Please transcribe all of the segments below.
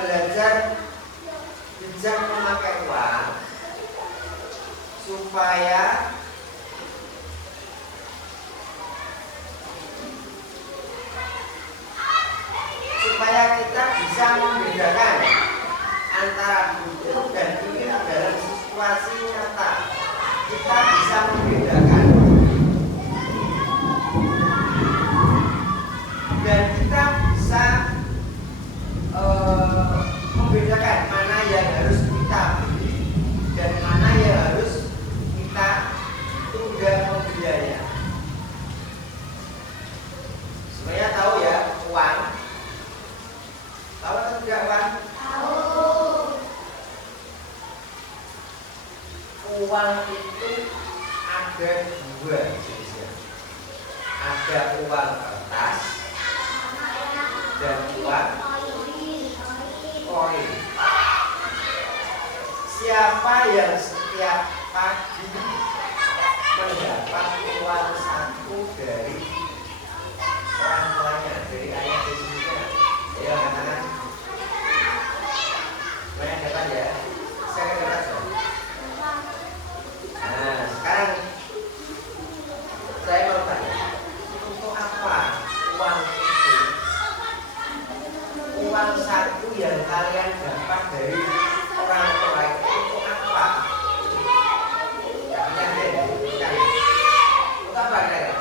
belajar bijak memakai uang supaya kita bisa membedakan antara butuh dan ingin dalam situasi nyata. Kita bisa membedakan dan kita bisa membedakan mana yang harus kita beli dan mana yang harus kita tunda pembeliannya. Semuanya tahu ya uang. Tahu atau tidak uang? Tahu. Uang itu ada dua jenisnya. Ada uang kertas dan uang koin. Siapa yang setiap pagi mendapat uang saku dari orang tuanya, dari ayah ibunya? Ya, katakan. Banyak dapat ya? Saya dapat ya? Nah, sekarang saya mau tanya, untuk apa uang itu? Uang saku yang kalian dapat dari orang tua itu untuk apa? Untuk apa kalian?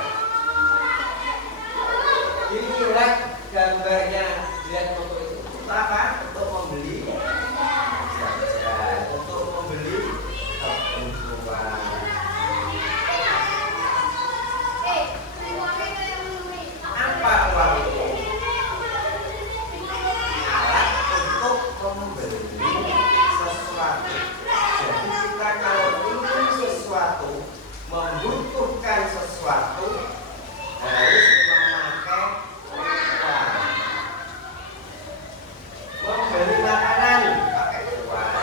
Ini lihat gambarnya, lihat foto itu. Untuk apa? Untuk membeli jajan, untuk membeli kebutuhan. Apa uang itu? Alat untuk membeli sesuatu. Jadi kita kalau ingin sesuatu, membutuhkan sesuatu, harus memakai uang. Membeli makanan pakai uang,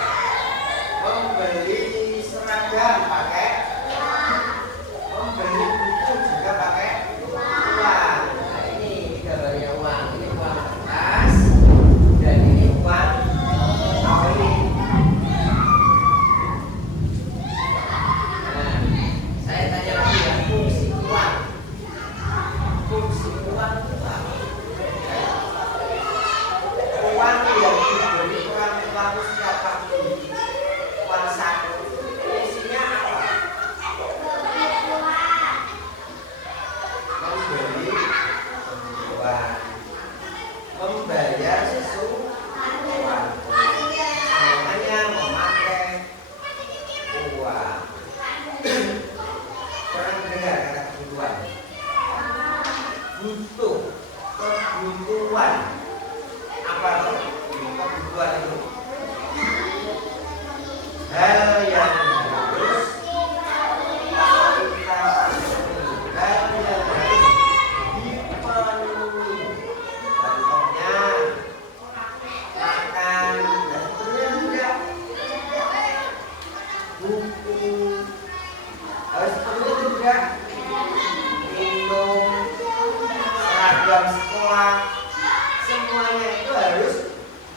membeli seragam pakai uang, membeli buku juga pakai uang. Nah ini gambarnya uang. Ini uang kertas dan ini uang koin. Nah, saya tanya lagi ya, fungsi uang. Fungsi uang itu apa? Uang yang diberi orang tuaku setiap pagi, uang saku, fungsinya apa? Membeli kebutuhan, membayar sesuatu, namanya memakai uang. Pernah dengar kata kebutuhan? Butuh, kebutuhan. Apa itu? Kebutuhan itu hal yang harus kita penuhi, hal yang harus dipenuhi. Contohnya makan dan seterusnya juga. Buku harus penuhi juga. Minum, seragam sekolah, semuanya itu harus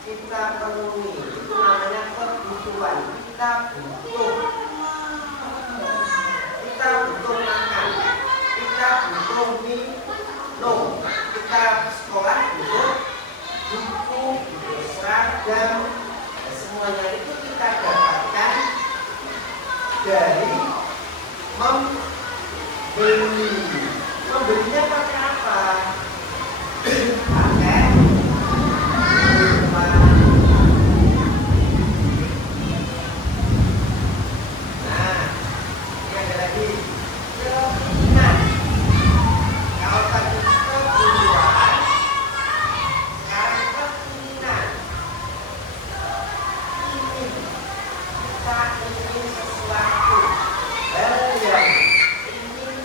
kita penuhi. Itu namanya kebutuhan. Kita butuh makan, kita butuh minum, kita sekolah butuh buku, butuh seragam. Semuanya itu kita dapatkan dari membeli. Membelinya pakai apa? Pakai uang. Nah, ini ada lagi keinginan. Kalau tadi kebutuhan, sekarang keinginan. Kita ingin sesuatu, hal yang ingin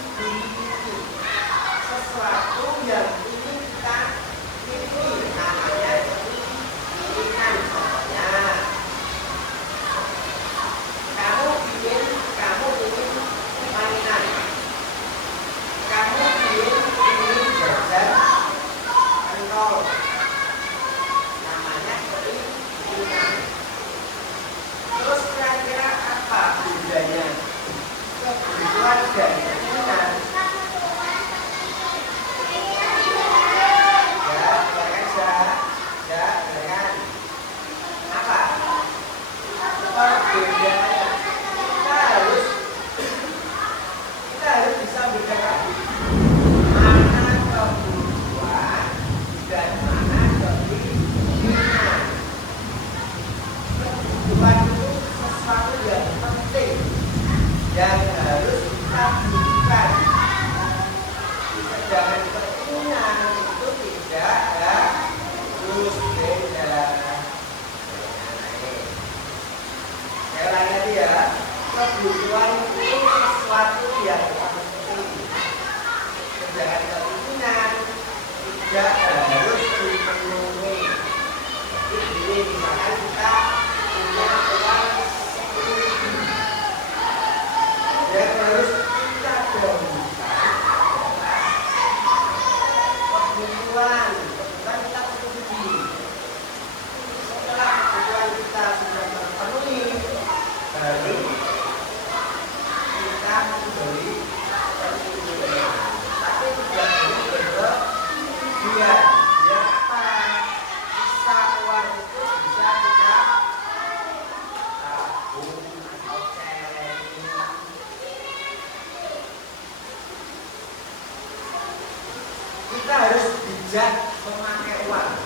kita harus bijak memakai uang.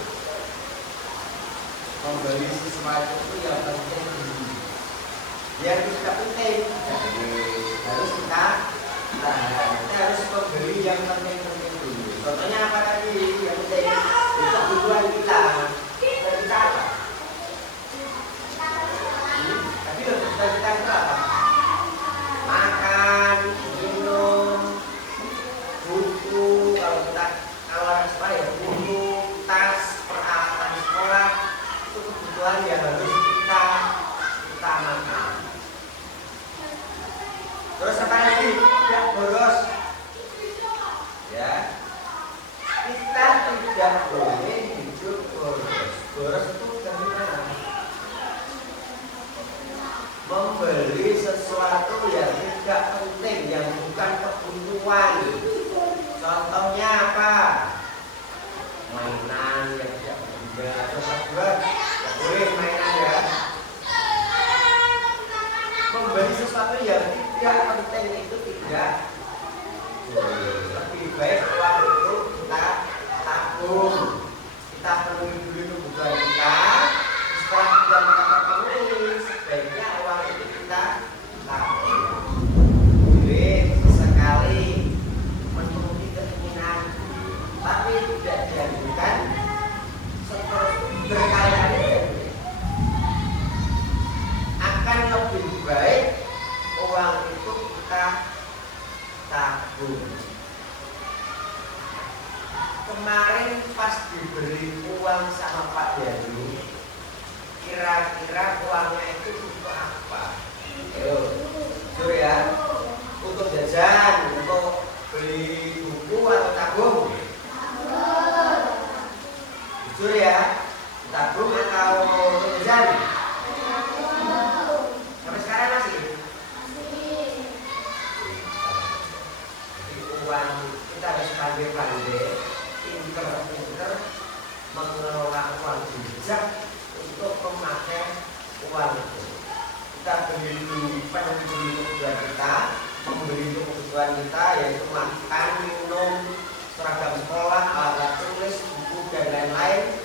Membeli sesuatu itu yang penting dulu. Yang tidak penting harus kita harus membeli yang penting-penting dulu. Contohnya apa tadi? Yang penting itu kebutuhan kita. Kita apa? Tapi kebutuhan kita itu apa? Makan, minum, buku. Kalau anak sekolah ya buku, tas, peralatan sekolah itu kebutuhan yang harus kita utamakan. Terus apa lagi? Tidak boros. Ya, kita tidak boleh hidup boros. Boros itu bagaimana? Membeli sesuatu yang tidak penting, yang bukan kebutuhan. Contohnya apa? Mainan yang tidak berguna. Tidak boleh mainan ya. Membeli sesuatu yang tidak penting itu tidak boleh. Lebih baik uang itu kita tabung. Kita penuhi dulu kebutuhan kita. Setelah kita terpenuhi, sebaiknya uang itu kita tabung. Boleh sekali memenuhi keinginan, tapi tidak dianjurkan berkali-kali. Akan lebih baik uang itu kita tabung. Kemarin pas diberi uang sama Pak Danu, kira-kira uangnya itu untuk apa? Ayo, jujur ya. Untuk jajan, untuk beli buku atau tabung? Jujur ya. Tabung atau untuk jajan? Sampai sekarang masih? Jadi uang kita harus pandai-pandai, pinter-pinter mengelola uang bijak untuk memakai uang itu. Kita beli dulu kebutuhan kita, membeli kebutuhan kita yaitu makan, minum, seragam sekolah, alat tulis, buku dan lain-lain.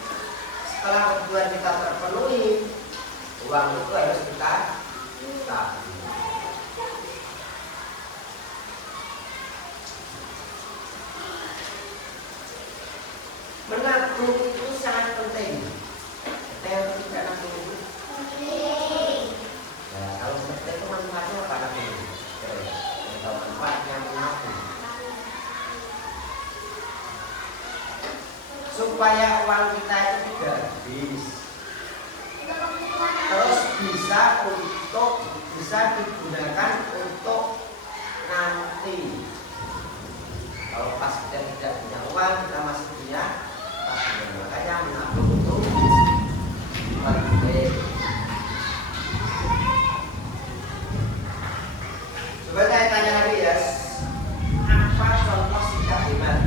Setelah kebutuhan kita terpenuhi, uang itu harus kita tabung. Menabung itu sangat penting. Yang tidak nabung itu penting. Ya, kalau seperti itu manfaatnya apa nabung? Kalau manfaatnya menabung supaya uang kita itu tidak habis, terus bisa digunakan untuk nanti. Kalau pas kita tidak punya uang, kita masih punya tabungan. Makanya menabung itu penting. Coba saya tanya lagi ya, apa contoh sikap hemat?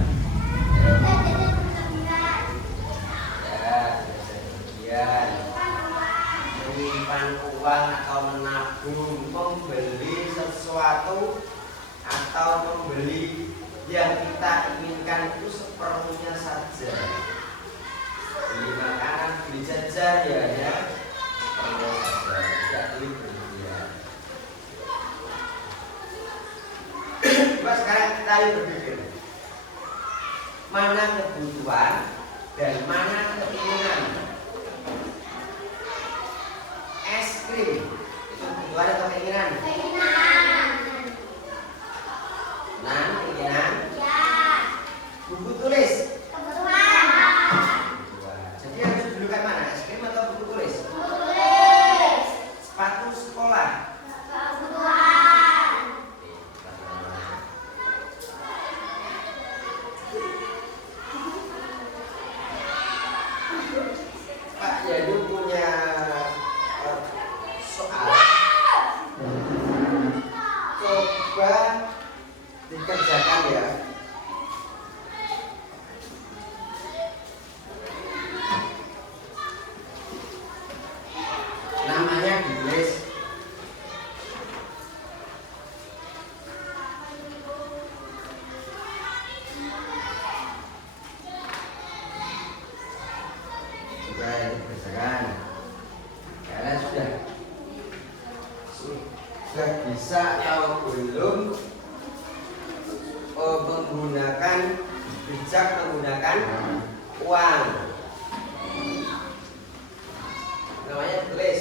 Menyimpan uang atau menabung, membeli sesuatu atau membeli yang kita inginkan itu seperlunya saja. Beli makanan, beli jajan ya, seperlunya saja, tidak beli berlebihan. Coba sekarang kita berpikir, mana kebutuhan dan mana keinginan. Es krim itu kebutuhan atau keinginan? Keinginan? Ya. Buku tulis? Kebutuhan. Jadi harus didulukan mana? Es krim atau buku tulis? Buku tulis. Sepatu sekolah? Kebutuhan. Pak Yadu punya soal. akan bijak menggunakan uang. Namanya tulis.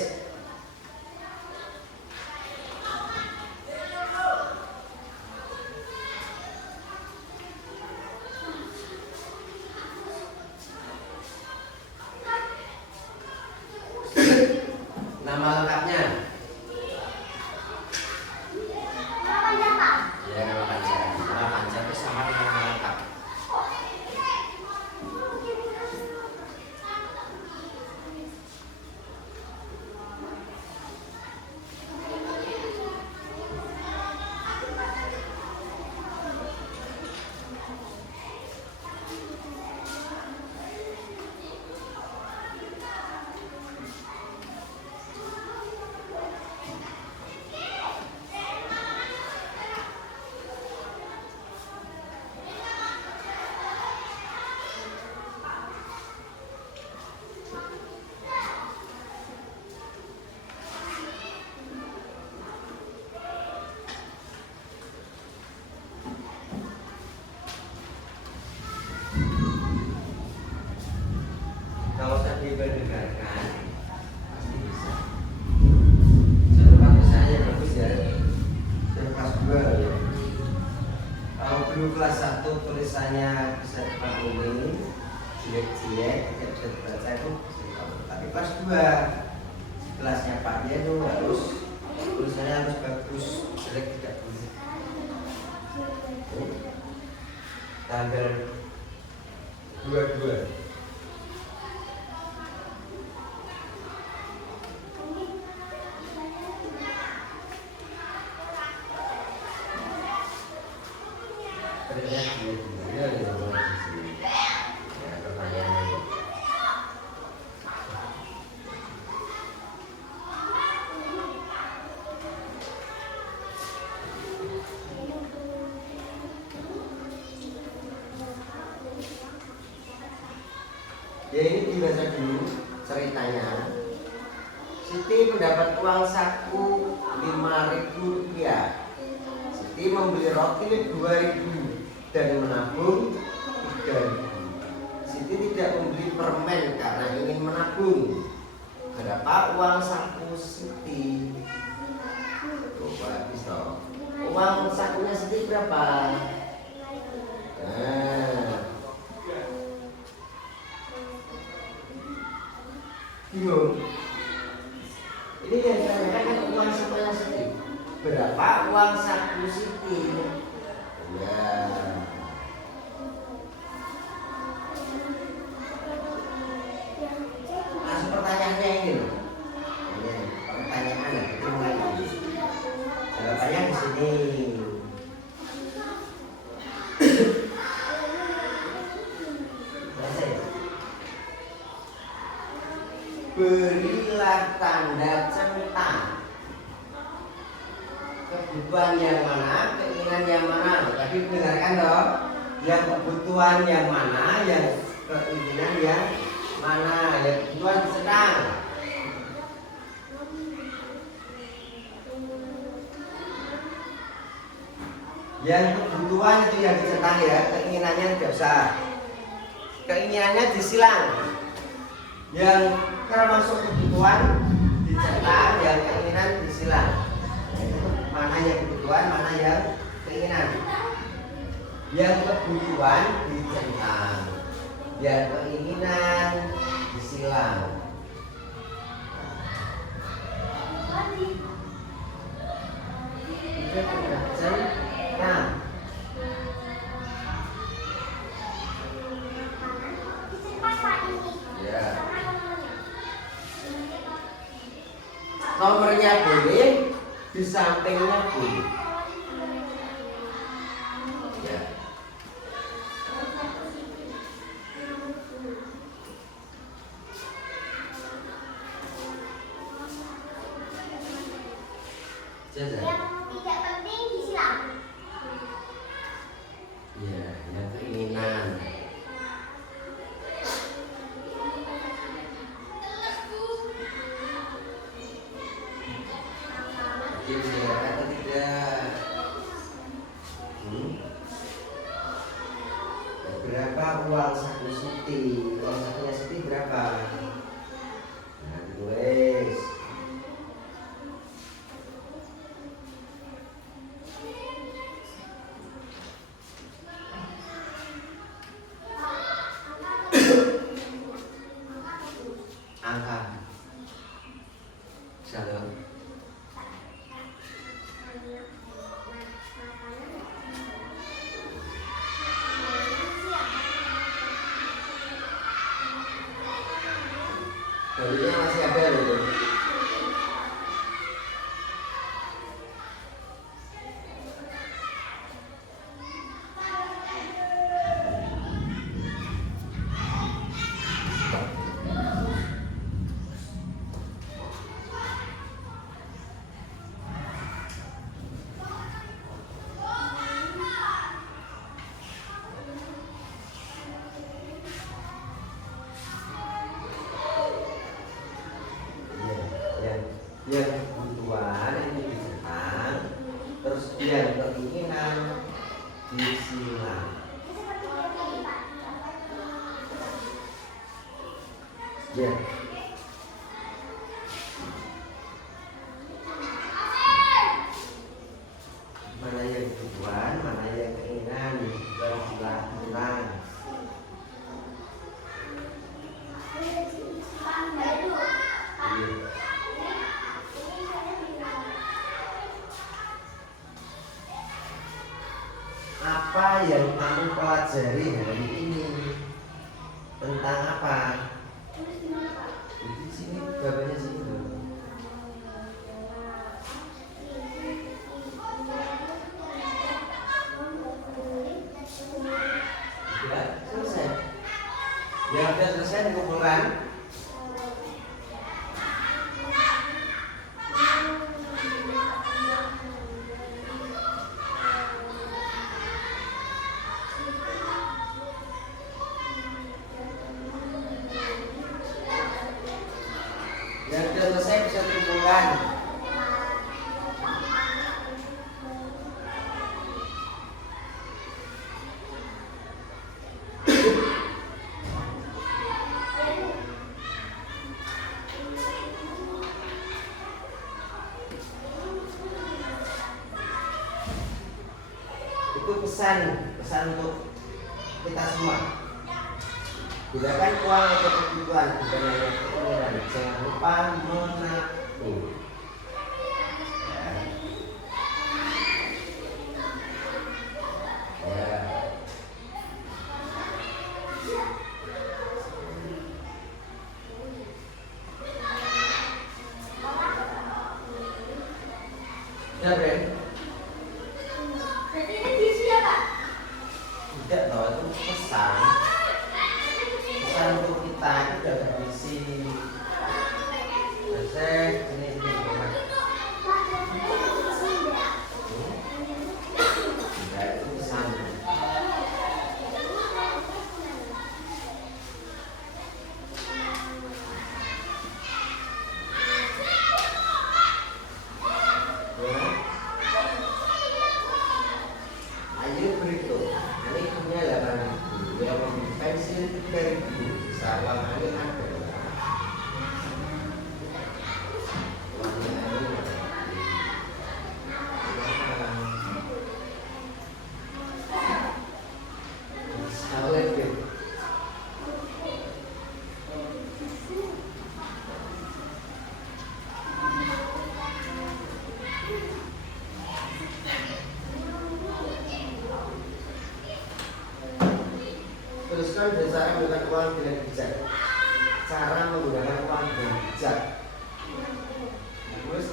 Nama lengkapnya. Ya, nama panjang. Nama panjang itu sama dengan nama lengkap. Kalau saya diperdengarkan pasti bisa. Jangan tulisannya bagus ya. Saya kelas 2 ya. Kalau dulu kelas 1 tulisannya bisa dipahami, jelek-jelek, tidak bisa dibaca itu bisa dipahami. Tapi kelas 2 kelasnya Pak dia itu harus tulisannya harus bagus, jelek tidak boleh. Tanggal 22. Ya ini dibaca dulu ceritanya. Siti mendapat uang saku 5.000 rupiah. Siti membeli roti 2.000 dan menabung 3.000. Siti tidak membeli permen karena ingin menabung. Berapa uang saku Siti? Coba habis toh. Uang sakunya Siti berapa? Nah, bingung. Ini yang ditanyakan kan uang sakunya Siti. Berapa uang saku Siti? Ya. Langsung pertanyaannya ini loh. Ini pertanyaan itu mulai. Jawabannya di sini. Berilah tanda centang. Kebutuhan yang mana, keinginan yang mana. Tadi dengarkan dong. Yang kebutuhan yang mana, yang keinginan yang mana. Yang kebutuhan centang. Yang kebutuhan itu yang dicentang ya, keinginannya tidak usah. Keinginannya disilang. Yang termasuk kebutuhan dicentang, yang keinginan disilang. Mana yang kebutuhan, mana yang keinginan. Yang kebutuhan dicentang, yang keinginan disilang. Itu tidak centang. Ya. Nomornya boleh, di sampingnya boleh. Ya. Yang tidak penting disilang. Ya, yang keinginan. Atau tidak? uang saku Siti. Uang sakunya Siti berapa? Nah, tulis. Angka. Salah. Baliknya masih ada loh. Yang kebutuhan ini di Jepang, terus yang keinginan di Sina. Ya. Mana yang kebutuhan, mana yang keinginan, teruslah tenang. Apa yang kamu pelajari hari ini? Tentang apa? Di sini, gambarnya sini loh. Sudah selesai. Ya sudah selesai dikumpulkan. Yang sudah selesai bisa dikumpulkan. Itu pesan untuk kita semua. Gunakan uang untuk kebutuhan, bukan hanya keinginan. Jangan lupa menabung. Ya, Bren. Berarti ini diisi ya, Pak? Tidak tahu itu pesan untuk kita itu sudah berisi. Selesai sini teman. Tidak itu pesan. Ayo berhitung. Ini punya 8.000. Yang membeli pensil 3.000. Salah ini ada. Teruskan cara menggunakan uang dengan bijak. Cara menggunakan uang dengan bijak. Terus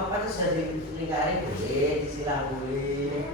apa tuh sudah di lingkaran boleh, disilang boleh.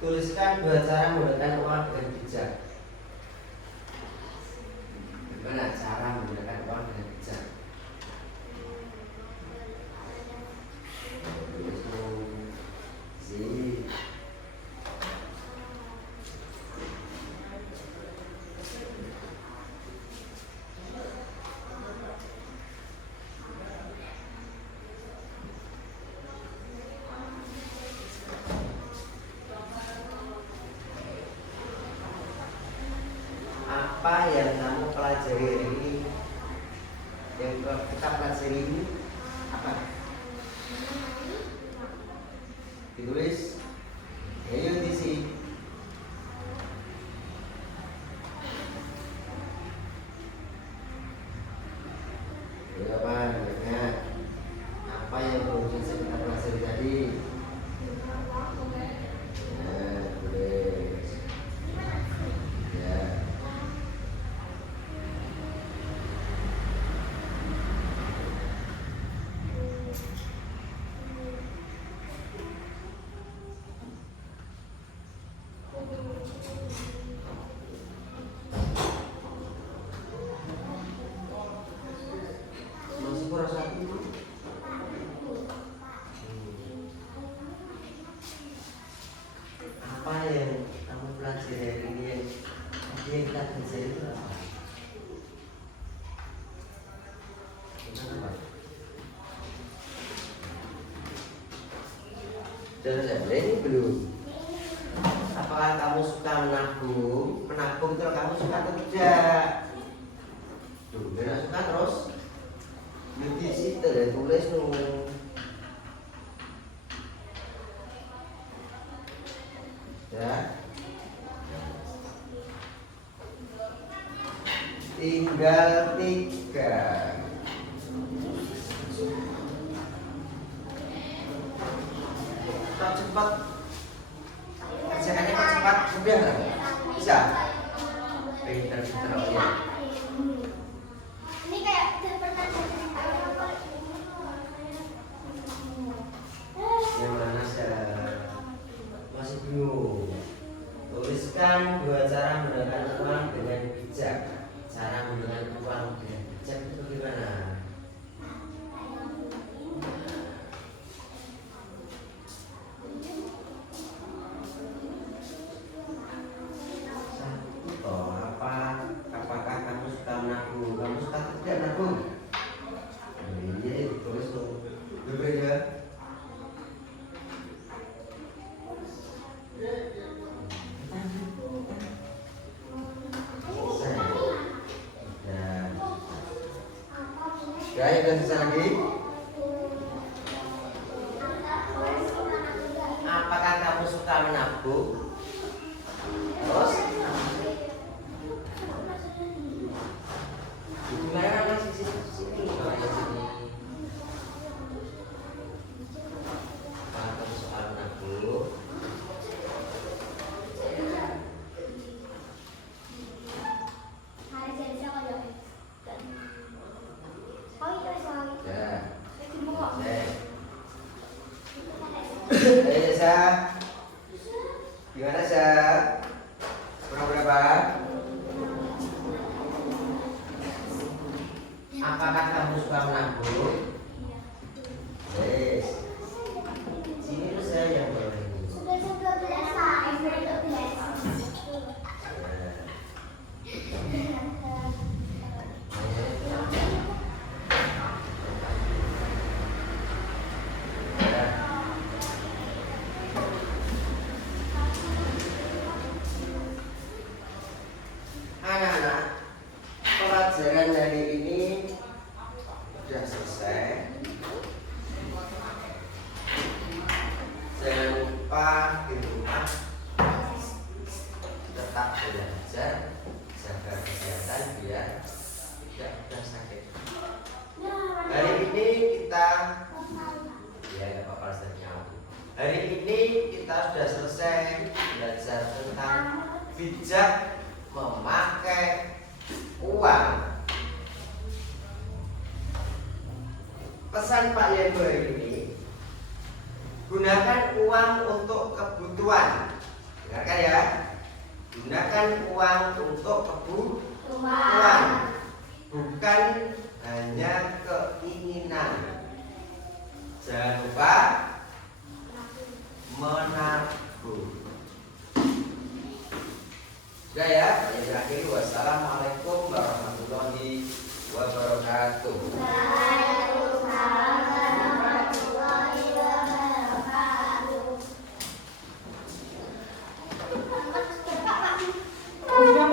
Tuliskan 2 cara menggunakan uang dengan bijak. Gimana cara menggunakan uang dengan bijak? Apa yang kamu pelajari hari ini? Yang kita pelajari ini apa? Ditulis. Ayo diisi. Ayo apa? Ingat. Apa yang kita pelajari tadi? Apa yang kamu pelajari hari ini yang kita pelajari itu apa? Sudah ini belum. Apakah kamu suka menabung? Menabung itu kamu suka atau tidak? Tuh, tidak suka terus di situ dan tulis ya. Tinggal 3. Cepat kerjakannya cepat mudah nggak? Bisa? Pinter-pinter ya. Ini kayak pertanyaan yang mana saya masih bingung. Tuliskan 2 cara menggunakan uang dengan bijak. Cara menggunakan uang dengan bijak itu gimana? Apakah kamu suka menabung? Kamu suka tidak menabung? Ini tulis dong. Berbeda. Ya, dan sisa lagi. Apakah kamu suka menabung? Terus? Gimana masih sini? Kamu suka menabung? Ya. Sa. Gimana Sa? Kurang berapa? Apakah kamu suka menabung? Yes. Sini tuh saya yang bawah ini. Sudah 12 Pak. selesai belajar tentang bijak memakai uang. Pesan Pak Yebo ini, gunakan uang untuk kebutuhan. Dengarkan ya. Gunakan uang untuk kebutuhan, bukan hanya keinginan. Jangan lupa menabung. Sudah ya, yang terakhir, wassalamualaikum warahmatullahi wabarakatuh. Waalaikumsalam warahmatullahi wabarakatuh. Sudah, Pak.